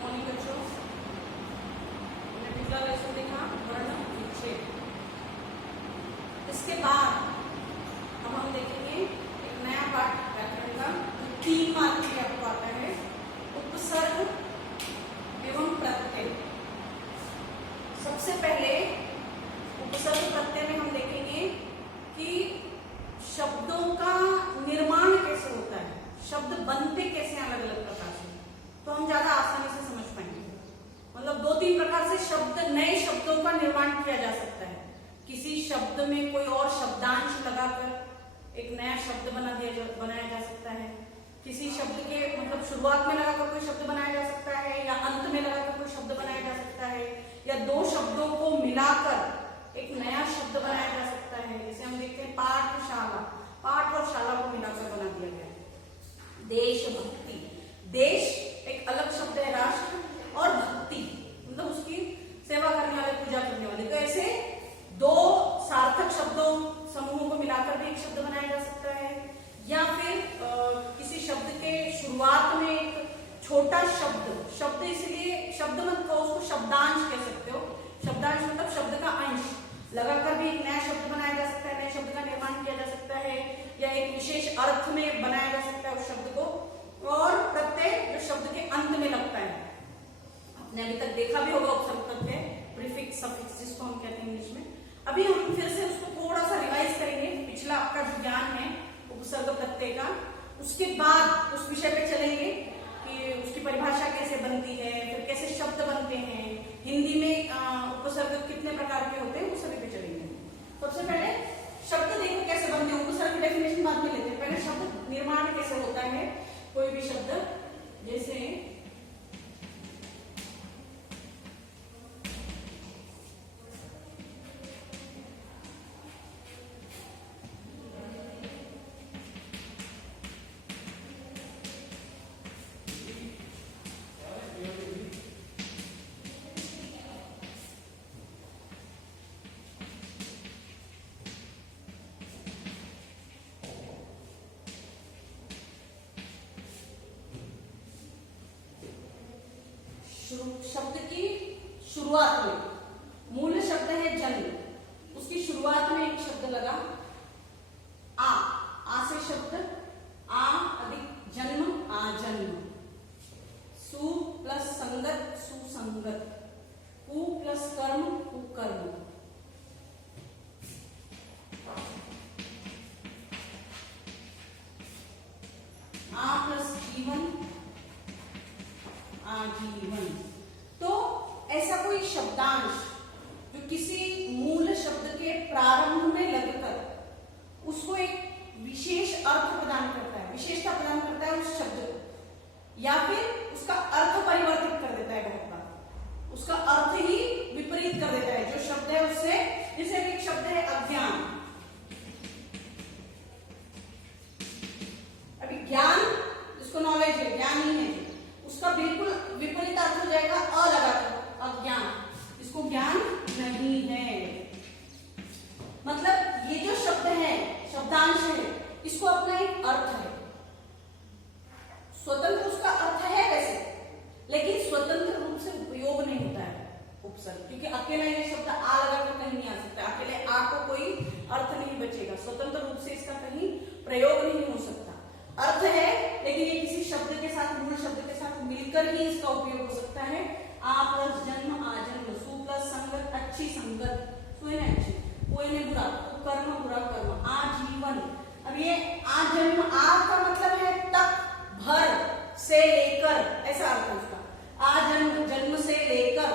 Morning बच्चों, हमने पिछला लेसन देखा वर्ण विच्छेद। इसके बाद अब हम देखेंगे एक नया पाठ व्याकरण का जो 3 मार्क के आपको आता है, उपसर्ग एवं प्रत्यय। सबसे पहले उपसर्ग प्रत्यय में हम देखेंगे कि शब्दों का निर्माण कैसे होता है, शब्द बनते कैसे अलग अलग प्रकार से, तो हम ज्यादा आसानी से समझ पाएंगे। मतलब 2-3 प्रकार से शब्द, नए शब्दों का निर्माण किया जा सकता है। किसी शब्द में कोई और शब्दांश लगाकर एक नया शब्द बनाया जा सकता है। किसी शब्द के मतलब शुरुआत में लगाकर कोई शब्द बनाया जा सकता है, या अंत में लगाकर कोई शब्द बनाया जा सकता है, या 2 शब्दों को मिलाकर एक नया शब्द बनाया जा सकता है। जैसे हम देखते हैं पाठशाला, पाठ और शाला को मिलाकर बना दिया गया। देशभक्ति, देश एक अलग शब्द है राष्ट्र, और भक्ति मतलब उसकी सेवा करने वाले, पूजा करने वाले। तो ऐसे 2 सार्थक शब्दों समूहों को मिलाकर भी एक शब्द बनाया जा सकता है। या फिर किसी शब्द के शुरुआत में एक छोटा शब्द इसलिए शब्द मत कहो, उसको शब्दांश कह सकते हो। शब्दांश मतलब शब्द का अंश लगाकर भी एक नया शब्द बनाया जा सकता है, नए शब्द का निर्माण किया जा सकता है, या एक विशेष अर्थ में बनाया जा सकता है उस शब्द को। और प्रत्यय जो शब्द के अंत में लगता है, आपने अभी तक देखा भी होगा उपसर्ग प्रत्यय, प्रीफिक्स सफिक्स जिसको हम कहते हैं इंग्लिश में। अभी हम फिर से उसको थोड़ा सा रिवाइज करेंगे, पिछला आपका जो ज्ञान है उपसर्ग प्रत्यय का। उसके बाद उस विषय पे चलेंगे कि उसकी परिभाषा कैसे बनती है, फिर कैसे शब्द बनते हैं, हिंदी में उपसर्ग कितने प्रकार के होते हैं, उस सभी पे चलेंगे। सबसे पहले शब्द देखो कैसे बनते हैं, उपसर्ग की डेफिनेशन बाद में लेते हैं। पहले शब्द निर्माण कैसे होता है, कोई भी शब्द जैसे शब्द की शुरुआत में, मूल शब्द है जन्म, उसकी शुरुआत में एक शब्द लगा आ से शब्द आ अधिक जन्म, आजन्म। सु प्लस संगत, सुसंगत। कु प्लस कर्म, कुकर्म। आ प्लस जीवन, आजीवन। तो ऐसा कोई शब्दांश जो किसी मूल शब्द के प्रारंभ में लगकर उसको एक विशेष अर्थ प्रदान करता है, विशेषता प्रदान करता है उस शब्द को, या फिर उसका अर्थ परिवर्तित कर देता है, बहुत बार उसका अर्थ ही विपरीत कर देता है जो शब्द है उससे। जैसे एक शब्द है अज्ञान, अभी ज्ञान जिसको नॉलेज है, ज्ञान ही है, उसका बिल्कुल विपरीत अर्थ हो जाएगा अ लगाकर, अज्ञान, इसको ज्ञान नहीं है। मतलब ये जो शब्द है, शब्दांश है, इसको अपना एक अर्थ है, स्वतंत्र उसका अर्थ है वैसे, लेकिन स्वतंत्र रूप से उपयोग नहीं होता है उपसर्ग, क्योंकि अकेला ये शब्द आ लगाकर कहीं नहीं आ सकता, अकेले आ को कोई अर्थ नहीं बचेगा, स्वतंत्र रूप से इसका कहीं प्रयोग नहीं हो सकता। अर्थ है लेकिन ये किसी शब्द के साथ, मूल शब्द के साथ मिलकर ही इसका उपयोग हो सकता है। आ प्लस जन्म, आजन्म। सु प्लस संगत, अच्छी संगत, सुने अच्छी, कोई ने बुरा, कर्म बुरा कर्म। आजीवन, अब ये आजन्म, आ का मतलब है तक, भर, से लेकर, ऐसा अर्थ है उसका। आजन्म, जन्म से लेकर,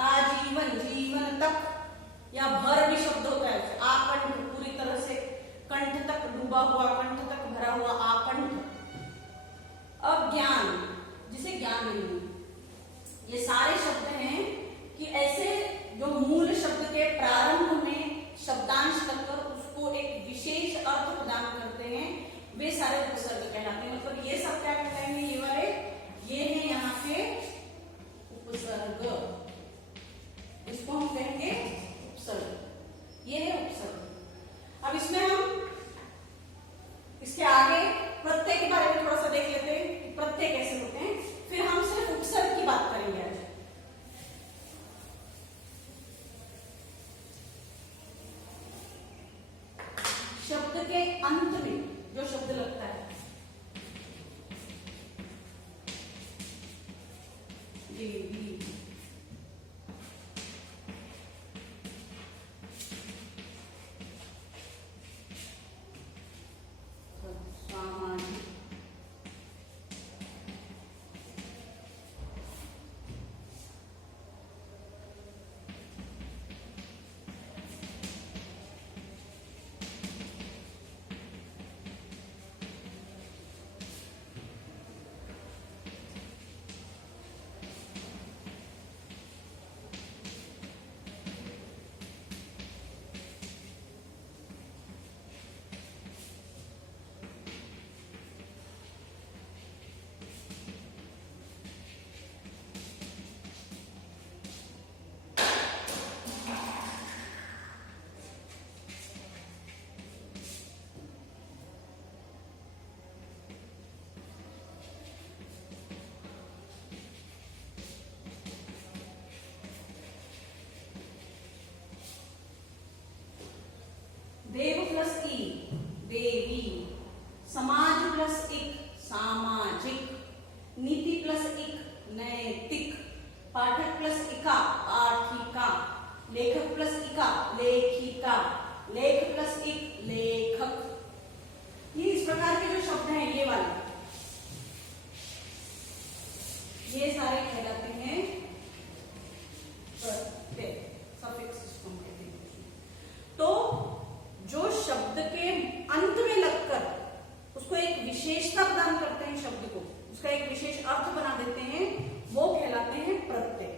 आजीवन, जीवन तक, या भर भी शब्द होता है। आकंठ, पूरी तरह से, कंठ तक डूबा हुआ, कंठ तक भरा हुआ, आकंठ। अज्ञान, जिसे ज्ञान नहीं, ये सारे शब्द हैं कि ऐसे जो मूल शब्द के प्रारंभ में शब्दांश लगकर उसको एक विशेष अर्थ प्रदान करते हैं, वे सारे उपसर्ग कहलाते हैं। मतलब ये सब क्या कहलाएंगे, ये वाले, ये है यहाँ के उपसर्ग, इसको हम कहेंगे उपसर्ग, ये है उपसर्ग। अब इसमें हम इसके आगे प्रत्यय के बारे में थोड़ा सा देख लेते हैं, प्रत्यय कैसे होते हैं, फिर हम सिर्फ के अंत में जो शब्द लगता है, देवी, सामाजिक, देव प्लस ई, देवी, समाज प्लस इक, सामाजिक, नीति प्लस इक, नैतिक, पाठक प्लस इका, पाठिका, लेखक प्लस इका, लेखिका, लेख प्लस इक, लेखक। ये इस प्रकार के जो शब्द हैं, ये वाले, ये सारे कहलाते हैं प्रत्यय, सफिक्स जिसको हम कहते हैं। तो जो शब्द के अंत में लगकर उसको एक विशेषता प्रदान करते हैं, शब्द को उसका एक विशेष अर्थ बना देते हैं, वो कहलाते हैं प्रत्यय।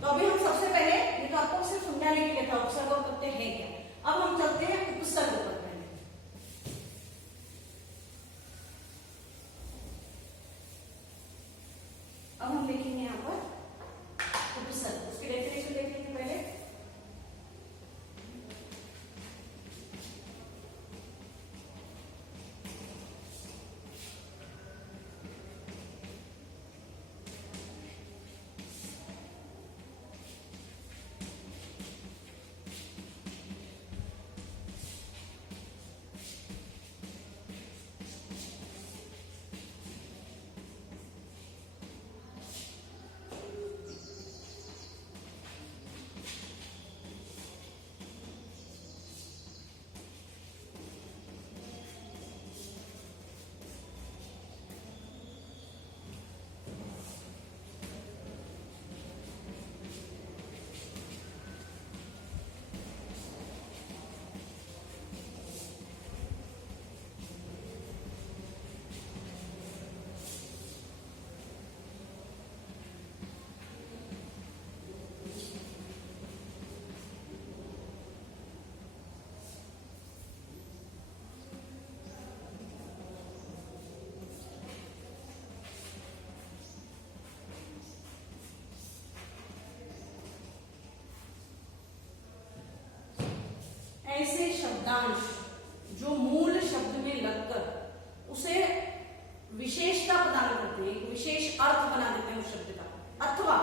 तो अभी हम सबसे पहले, ये तो आपको सिर्फ समझाने के लिए था उपसर्ग और प्रत्यय है क्या। अब हम चलते हैं उपसर्ग पर। पहले अब हम देखेंगे यहाँ पर उपसर्ग, उसकी डेफिनेशन देख लेंगे पहले। ऐसे शब्दांश जो मूल शब्द में लगकर उसे विशेषता प्रदान करते हैं, एक विशेष अर्थ बना देते हैं उस शब्द का, अथवा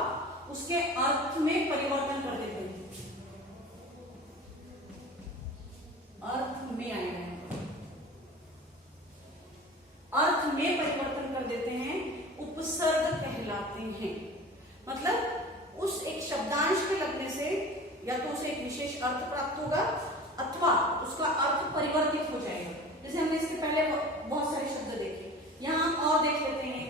उसके अर्थ में परिवर्तन कर देते हैं। अर्थ में आएगा, अर्थ में परिवर्तन कर देते हैं, उपसर्ग कहलाते हैं। मतलब उस एक शब्दांश के लगने से या तो उसे एक विशेष अर्थ प्राप्त होगा अथवा उसका अर्थ परिवर्तित हो जाएगा। जैसे हमने इसके पहले बहुत सारे शब्द देखे, यहां हम और देख लेते हैं।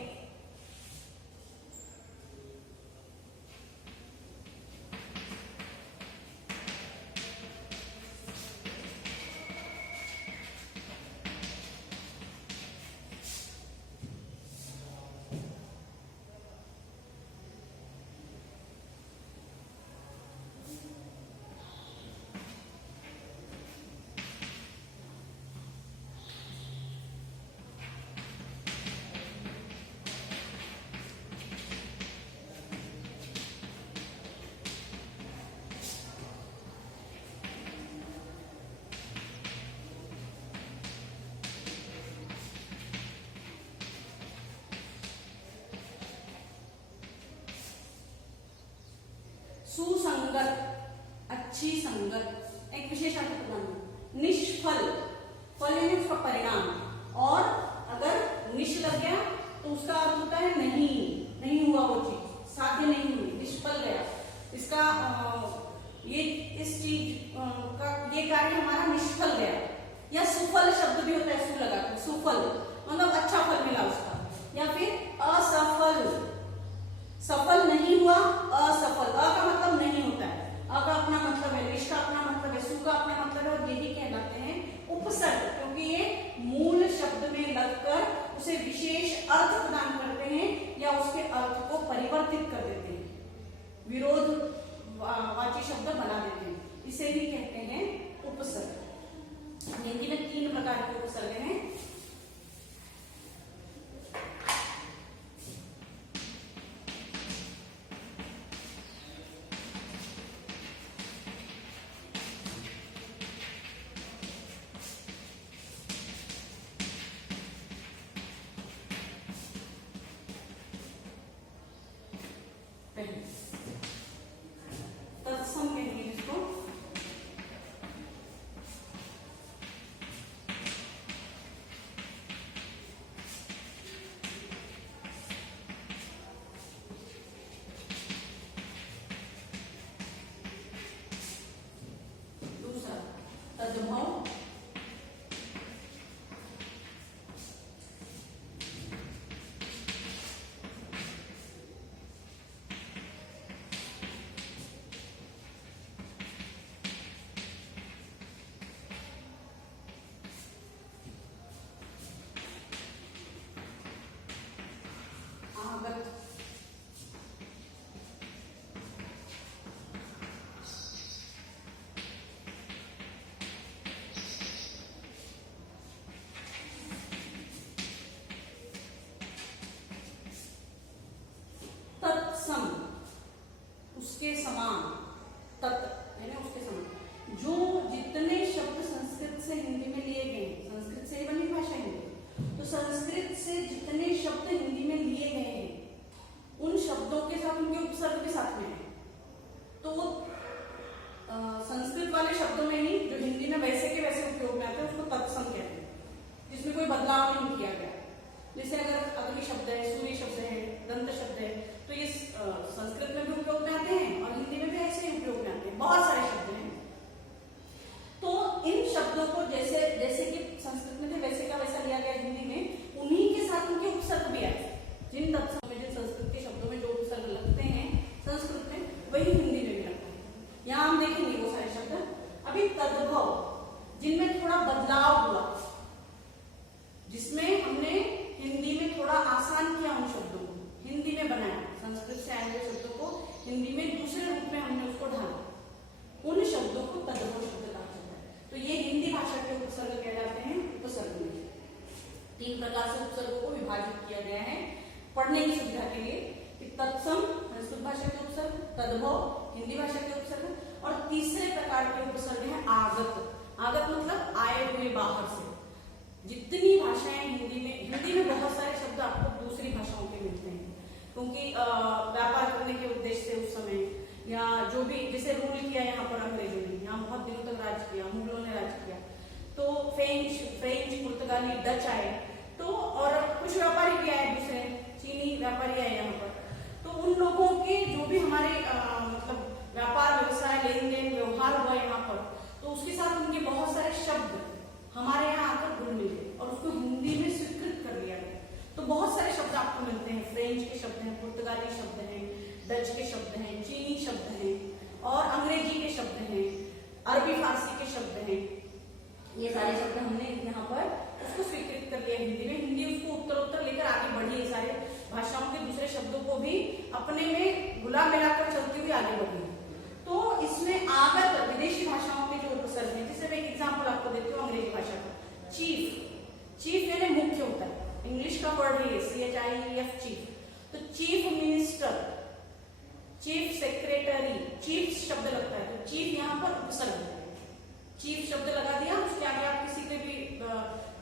सुसंगत, अच्छी संगत, एक विशेष अर्थ प्रदान। निष्फल, फल यानी उसका परिणाम। और अगर निश लग गया तो उसका अर्थ होता है नहीं हुआ वो चीज, साध्य नहीं हुई, निष्फल गया। इसका ये इस चीज का ये कार्य हमारा निष्फल गया। या सुफल शब्द भी होता है, सु लगा कर, सुफल मतलब अच्छा फल मिला उसका। या फिर असफल, सफल नहीं हुआ, असफल, अ का मतलब नहीं होता है, अ का अपना मतलब है, निश का अपना मतलब है, सु का अपना मतलब है, और यही कहलाते हैं उपसर्ग, क्योंकि ये मूल शब्द में लगकर उसे विशेष अर्थ प्रदान करते हैं या उसके अर्थ को परिवर्तित कर देते हैं, विरोध वाची शब्द बना देते हैं, इसे ही कहते हैं उपसर्ग। हिंदी में 3 प्रकार के उपसर्ग हैं। तत्सम कहेंगे जिसको, दूसरा तद्भव, आगत, तत्सम, उसके समान, तत् यानी उसके समान। जो जितने शब्द संस्कृत से हिंदी में लिए गए, संस्कृत से ही बनी भाषा हिंदी, तो संस्कृत से जितने शब्द हिंदी में लिए गए हैं उन शब्दों के साथ उनके उपसर्ग भी साथ में है। तो वो संस्कृत वाले शब्दों में ही जो हिंदी में वैसे के वैसे उपयोग में आते हैं उसको तत्सम कहते हैं, जिसमें कोई बदलाव नहीं किया गया। जैसे अगर अग्नि शब्द है, सूर्य शब्द है, दंत शब्द है, तो ये संस्कृत में भी उपयोग में आते हैं और हिंदी में भी ऐसे ही उपयोग में आते हैं, बहुत सारे शब्द हैं। तो इन शब्दों को जैसे जैसे कि संस्कृत में थे वैसे का वैसा लिया गया हिंदी में, उन्हीं के साथ उनके उपसर्ग भी आए। जिन तत्सम में, जिन संस्कृत के शब्दों में जो उपसर्ग लगते हैं संस्कृत में, वही हिंदी में भी लगते हैं। यहाँ हम देखेंगे वो सारे शब्द। अभी तद्भव, जिनमें थोड़ा बदलाव हुआ, जिसमें हमने हिंदी में थोड़ा आसान किया उन शब्दों को, हिंदी में बनाया, संस्कृत से आए हुए शब्दों को हिंदी में दूसरे रूप में हमने उसको ढाला, उन शब्दों को तद्भव शब्द कहा जाता है। तो ये हिंदी भाषा के उपसर्ग कहलाते हैं। उपसर्ग में 3 प्रकार से उपसर्गों को विभाजित किया गया है पढ़ने की सुविधा के लिए। तत्सम संस्कृत भाषा के उपसर्ग, तद्भव हिंदी भाषा के उपसर्ग, और तीसरे प्रकार के उपसर्ग है आगत। आगत मतलब आए हुए बाहर से। जितनी भाषाएं हिंदी में बहुत सारे शब्द आपको दूसरी भाषाओं के मिलते हैं, क्योंकि व्यापार करने के उद्देश्य से उस समय, या जो भी जैसे रूल किया यहाँ पर अंग्रेजों ने, यहाँ बहुत दिनों तक राज किया, मुगलों ने राज किया, तो फ्रेंच पुर्तगाली डच आए, तो और कुछ व्यापारी भी आए, दूसरे चीनी व्यापारी आए यहाँ पर। तो उन लोगों के जो भी हमारे मतलब व्यापार व्यवसाय लेन देन व्यवहार हुआ यहाँ पर, तो उसके साथ उनके बहुत सारे शब्द हमारे यहाँ आकर घुल मिले और उसको हिंदी में स्वीकृत कर लिया गया। तो बहुत सारे शब्द आपको मिलते हैं, फ्रेंच के शब्द हैं, पुर्तगाली शब्द हैं, डच के शब्द हैं, चीनी शब्द हैं, और अंग्रेजी के शब्द हैं, अरबी फारसी के शब्द हैं। ये सारे शब्द हमने यहाँ पर उसको स्वीकृत कर लिया हिंदी में। हिंदी उसको उत्तर लेकर आगे बढ़ी, सारे भाषाओं के दूसरे शब्दों को भी अपने में घुला मिलाकर चलती हुई आगे बढ़ी। तो इसमें आगत विदेशी भाषाओं के जो उपसर्ग है, जैसे मैं एक एग्जाम्पल आपको देती हूँ अंग्रेजी भाषा का। चीफ यानी मुख्य होता है, इंग्लिश का वर्ड है CHIEF चीफ। तो chief minister, chief secretary, chief शब्द लगता है, तो चीफ यहाँ पर उपसर्ग है। चीफ शब्द लगा दिया, उसके आगे आप किसी के भी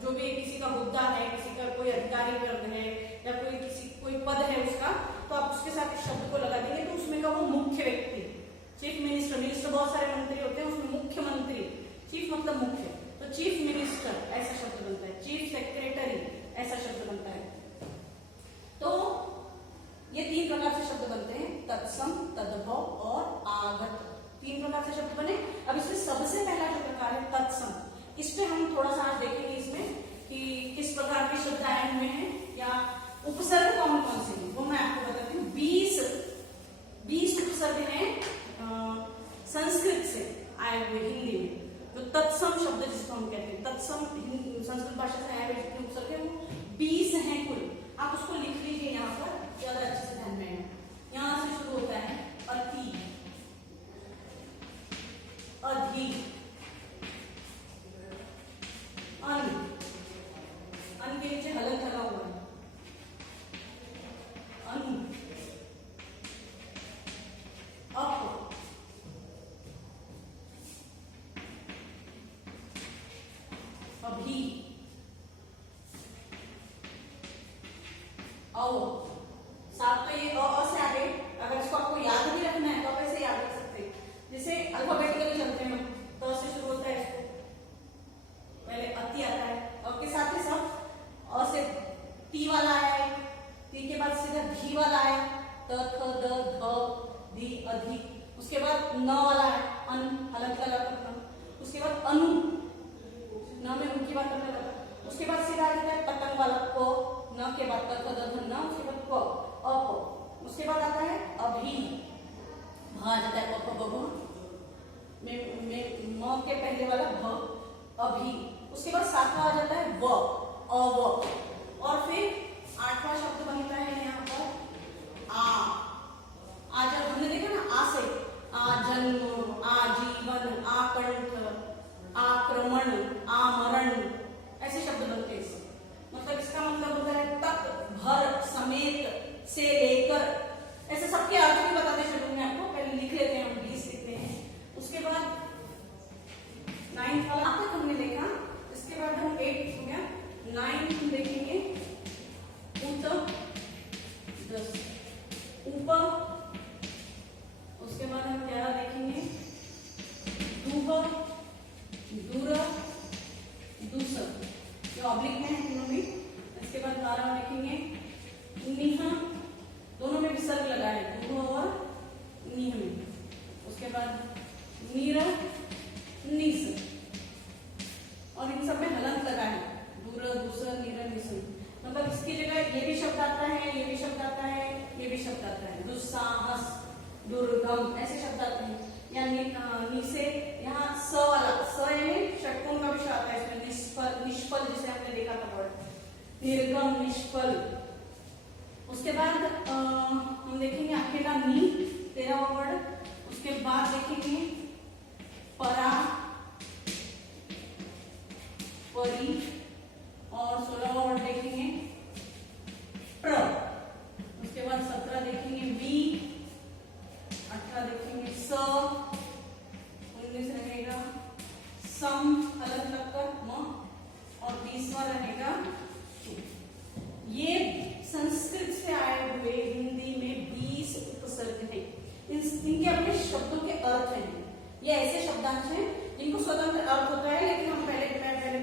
जो भी किसी का मुद्दा है, किसी का कोई अधिकारी पद है या कोई पद है उसका, तो आप उसके साथ इस शब्द को लगा देंगे तो उसमें का वो मुख्य व्यक्ति। चीफ मिनिस्टर बहुत सारे मंत्री होते हैं, उसमें मुख्यमंत्री, चीफ मतलब मुख्य, तो चीफ मिनिस्टर ऐसा से शब्द बने। अब इसमें सबसे पहला जो प्रकार है तत्सम, इस पे हम थोड़ा सा आज देखेंगे इसमें कि किस प्रकार के शब्द आए हुए हैं या उपसर्ग कौन कौन से हैं, वो मैं आपको बताती हूँ। 20 उपसर्ग हैं संस्कृत से आए हुए हिंदी में, जो तत्सम शब्द जिसको हम कहते हैं, तत्सम संस्कृत भाषा से आए हुए जितने उपसर्ग हैं वो 20 हैं कुल। आप उसको लिख लीजिए यहाँ पर, ज्यादा अच्छे से ध्यान में। यहाँ से शुरू होता है अति, अधि, अन के नीचे हलंत लगा हुआ है, अनु, अप, अभी, औ। साथ तो ये अ से आगे, अगर इसको आपको याद भी रखना है तो आप ऐसे याद रख सकते हैं, जैसे अल्फाबेटिकली चलते हैं हम, तो से शुरू होता है, इसको पहले अति आता है, और के साथ ही सब अ से टी वाला आया है, टी के बाद सीधा धी वाला आया, त थ द ध धी अधि, उसके बाद न वाला है, अन हलंत लगा करता, उसके बाद अनु, न में उनकी बात करने लगा, उसके बाद सीधा आ जाता है पतंग वाला प, न के बाद त थ द ध न, उसके बाद प, अप, उसके बाद आता है अभी, भ आ जाता है प फ ब भ में म के पहले वाला भ, अभी, उसके बाद सातवां आ जाता है व, अव, और फिर आठवां शब्द बनता है यहाँ पर आ जब हमने देखा ना आ से आजन्म, आजीवन, आकंठ, आक्रमण, आमरण, ऐसे शब्द बनते हैं इससे। मतलब इसका मतलब होता है तक, भर, समेत, से लेकर, ऐसे सबके अर्थ भी बताते चलूंगी आपको, पहले लिख लेते हैं, हम 20 लिखते हैं। उसके बाद 9th वाला अब तक हमने देखा, इसके बाद हम 8 हो गया, 9th हम देखेंगे उत, 10 ऊपर, उसके बाद हम 11 देखेंगे दूह, दूर, दूसर, जो ऑब्लिक में है तीनों में। इसके बाद 12 देखेंगे निह, दोनों में विसर्ग लगा है, दूह और निह में। उसके बाद नीर, निस, और इन सब में हलंत लगा है, दूर, दूसर, नीर, निस। मतलब इसकी जगह ये भी शब्द आता है, ये भी शब्द आता है, ये भी शब्द आता है, दुस्साहस, दुर्गम, ऐसे शब्द आते हैं। या नीसे यहाँ स वाला, स यानी षटकोण का विषय आता है इसमें, निष्फल, निष्फल जिसे हमने देखा था वर्ड, निर्गम, निष्फल। उसके बाद हम देखेंगे अकेला नी, 13वां वर्ड। उसके बाद देखेंगे परा, परी, और 16वां वर्ड देखेंगे प्र। उसके बाद 17 देखेंगे वी, 18 देखेंगे स, 19 रहेगा सम, अलग लगकर म, और 20वां रहेगा तु। ये संस्कृत से आए हुए हिंदी में 20 उपसर्ग हैं। इनके अपने शब्दों के अर्थ हैं। ये ऐसे शब्दांश हैं जिनको स्वतंत्र अर्थ होता है, लेकिन हम पहले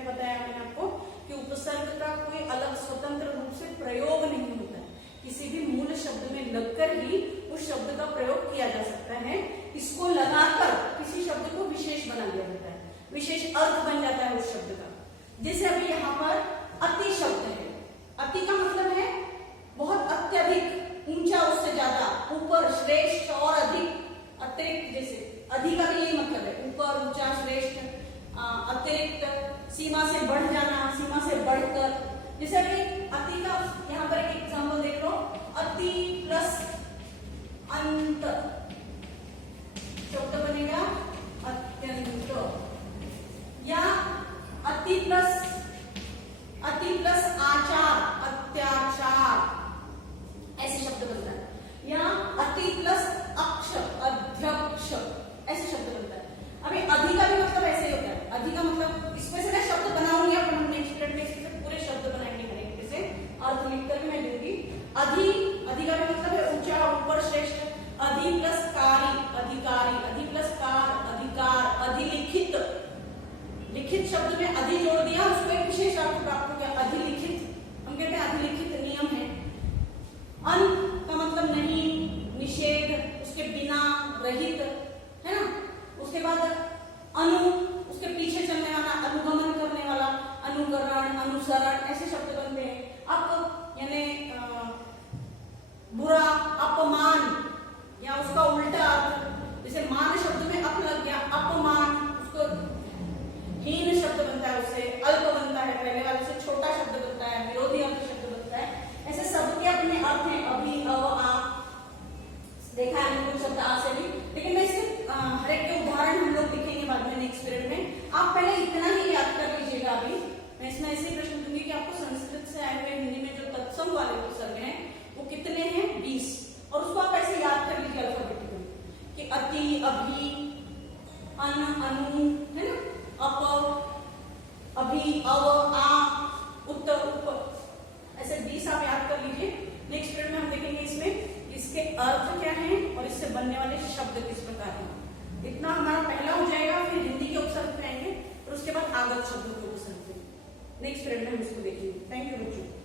बताया मैंने आपको कि उपसर्ग का कोई अलग स्वतंत्र रूप से प्रयोग नहीं होता है, किसी भी मूल शब्द में लगकर ही उस शब्द का प्रयोग किया जा सकता है। इसको लगाकर किसी शब्द को विशेष बना दिया जाता है, विशेष अर्थ बन जाता है उस शब्द का। जैसे अभी यहाँ पर अति शब्द है, अति का मतलब है बहुत अत्यधिक, ऊंचा, उससे ज्यादा, ऊपर, श्रेष्ठ और अधिक, अतिरिक्त। जैसे अधिक का भी यही मतलब है, ऊपर, ऊंचा, श्रेष्ठ, अतिरिक्त, सीमा से बढ़ जाना, सीमा से बढ़कर। जैसे अभी अति का यहाँ पर एक एग्जाम्पल देख लो, अति प्लस अंत शब्द बनेगा अत्यंत, या अति प्लस आचार, अत्याचार, ऐसे शब्द बनता है। या अति प्लस अक्ष, अध्यक्ष, ऐसे शब्द बनता है। अभी अधि का भी मतलब ऐसे ही होता है, अधि का मतलब इसमें से मैं शब्द बनाऊंगी, अपन हम नेक्स्ट पीरियड में इससे पूरे शब्द बनाएंगे हर एक से, अर्थ लिखकर भी मैं दूंगी। अधि का भी मतलब है ऊंचा, ऊपर, श्रेष्ठ। अधि प्लस कारी, अधिकारी, अधि प्लस कार, अधिकार, अधिलिखित, लिखित शब्द में अधि जोड़ दिया, उसको एक विशेष अर्थ प्राप्त हो गया, अधिलिखित। हम कहते हैं अधिलिखित नियम है। अन का मतलब नहीं, निषेध, उसके बिना, रहित, है ना। उसके अनु, उसके पीछे चलने वाला, अनुगमन करने वाला, अनुकरण, अनुसरण, ऐसे शब्द बनते हैं। अप यानी बुरा, अपमान या उसका उल्टा अर्थ, जैसे मान शब्द में अप लग गया, अपमान, उसको हीन शब्द बनता है, उससे अल्प बनता है, पहले वाले से छोटा शब्द बनता है, विरोधी अर्थ शब्द बनता है। ऐसे सबके अपने अर्थ हैं, अभी, अव, आ, देखा है हमने कुछ शब्द आ से भी, लेकिन मैं इसके हर एक के उदाहरण हम लोग लिखेंगे बाद में नेक्स्ट पीरियड में। आप पहले इतना ही याद कर लीजिएगा। अभी मैं इसमें ऐसे ही प्रश्न दूंगी कि आपको संस्कृत से आए हुए हिंदी में जो तत्सम वाले उपसर्ग हैं वो कितने हैं, 20, और उसको आप ऐसे याद कर लीजिए अल्फाबेटिकली कि अति, अभी, अन, अनु, है ना, अप, अभी, अव, आ, उत, उप, ऐसे 20 आप याद कर लीजिए। नेक्स्ट पीरियड में हम देखेंगे इसमें इसके अर्थ क्या हैं और इससे बनने वाले शब्द किस प्रकार हैं। इतना हमारा पहला हो जाएगा, फिर हिंदी के उपसर्ग पे आएंगे और उसके बाद आगत शब्दों के उपसर्ग पे। नेक्स्ट पीरियड में हम इसको देखेंगे। थैंक यू बच्चों।